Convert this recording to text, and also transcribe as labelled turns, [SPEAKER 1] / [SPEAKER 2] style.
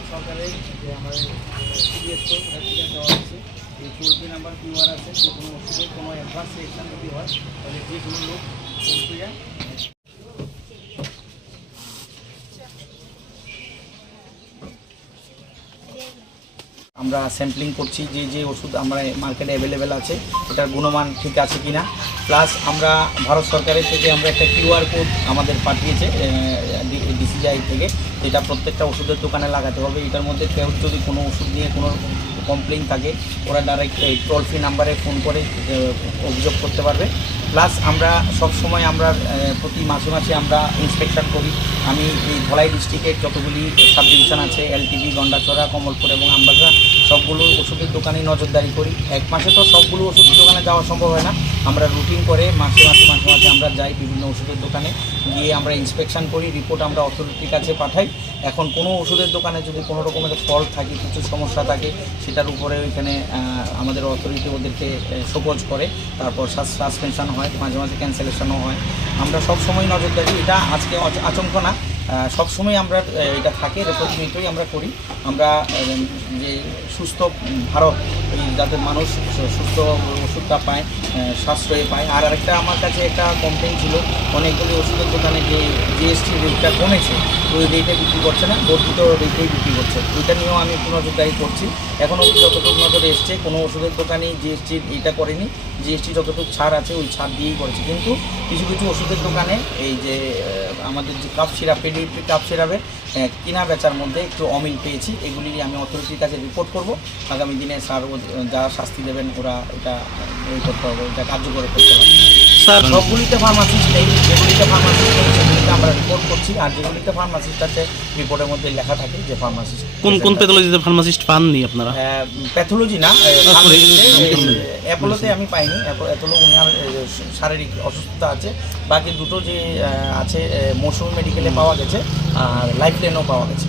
[SPEAKER 1] ভারত সরকারের যে আমাদের সিডিএস তো সেটা দেওয়া হচ্ছে এই টোল ফ্রি নাম্বার কিউআর আছে, যে কোনো ওষুধের কোনো অ্যাডভান্স রিয়েকশন যদি হয়, তাহলে যে কোনো লোক ফোন করে আমরা স্যাম্পলিং করছি যে যে ওষুধ আমরা মার্কেটে অ্যাভেলেবেল আছে, এটার গুণমান ঠিক আছে কিনা। প্লাস আমরা ভারত সরকারের থেকে আমরা একটা কিউআর কোড আমাদের পাঠিয়েছে ডিসিআই থেকে, যেটা প্রত্যেকটা ওষুধের দোকানে লাগাতে হবে। এটার মধ্যে কেউ যদি কোনো ওষুধ নিয়ে কোনো কমপ্লেন থাকে, ওরা ডাইরেক্ট টোল ফ্রি নাম্বারে ফোন করে অভিযোগ করতে পারবে। প্লাস আমরা সব সময় আমরা প্রতি মাসে মাসে আমরা ইন্সপেকশন করি। আমি এই ধলাই ডিস্ট্রিক্টের যতগুলি সাব ডিভিশন আছে L T V Gandacherra, Kamalpur এবং আমবাসা, সবগুলো ওষুধের দোকানে নজরদারি করি। এক মাসে তো সবগুলো ওষুধের দোকানে যাওয়া সম্ভব হয় না। আমরা রুটিন করে মাসে মাসে মাসে মাসে আমরা যাই বিভিন্ন ওষুধের দোকানে। গিয়ে আমরা ইন্সপেকশন করি রিপোর্ট আমরা অথরিটির কাছে পাঠাই। এখন কোনো ওষুধের দোকানে যদি কোনো রকমের ফল্ট থাকে, কিছু সমস্যা থাকে, সেটার উপরে ওইখানে আমাদের অথরিটি ওদেরকে সপোজ করে। তারপর সাসপেনশন হয়। মাঝে মাঝে ক্যান্সেলেশনও হয়। আমরা সব সময় নজরদারি এটা আজকে আচমক না। সব সময় আমরা এটা থাকে, এটা প্রতিনিয়তই আমরা করি। আমরা যে সুস্থ ভারত যাতে মানুষ সুস্থ ওষুধটা পায় সাশ্রয়ে পায়। আর আরেকটা আমার কাছে একটা কমপ্লেন ছিল, অনেকগুলি ওষুধের দোকানে যে জিএসটি রেটটা কমেছে, ওই রেটে বিক্রি করছে না, বর্ধিত রেটেই বিক্রি করছে। ওইটা নিয়েও আমি নজরদারি করছি। এখনও যতটুকু নজরে এসছে, কোনো ওষুধের দোকানেই জিএসটি এইটা করেনি। জিএসটি যতটুকু ছাড় আছে, ওই ছাড় দিয়েই করেছে। কিন্তু কিছু কিছু ওষুধের দোকানে এই যে আমাদের যে কাপ সিরাপ পেডিগ্রি কাপ আহ, কিনা বেচার মধ্যে একটু অমিল পেয়েছি। এগুলি আমি অথরিটির কাছে রিপোর্ট করব। আগামী দিনে স্যার ও- যা শাস্তি দেবেন ওরা এটা এই করতে হবে এটা কার্যকর করতে হবে
[SPEAKER 2] স্যার
[SPEAKER 1] সবগুলিতে ফার্মাসিস্ট নেই যেগুলিতে ফার্মাসিস্ট নেই সেগুলিতে আমরা রিপোর্ট করছি। আর যেগুলিতে ফার্মাসিস্ট আছে রিপোর্টের মধ্যে লেখা থাকে যে ফার্মাসিস্ট
[SPEAKER 2] কোন কোন প্যাথোলজিতে ফার্মাসিস্ট পাননি আপনারা?
[SPEAKER 1] প্যাথোলজি না অ্যাপোলোতে আমি পাইনি। অ্যাপোলো উনার শারীরিক অসুস্থতা আছে। বাকি দুটো যে আছে মৌসুমি মেডিকেলে পাওয়া গেছে আর লাইফ লেনও পাওয়া গেছে।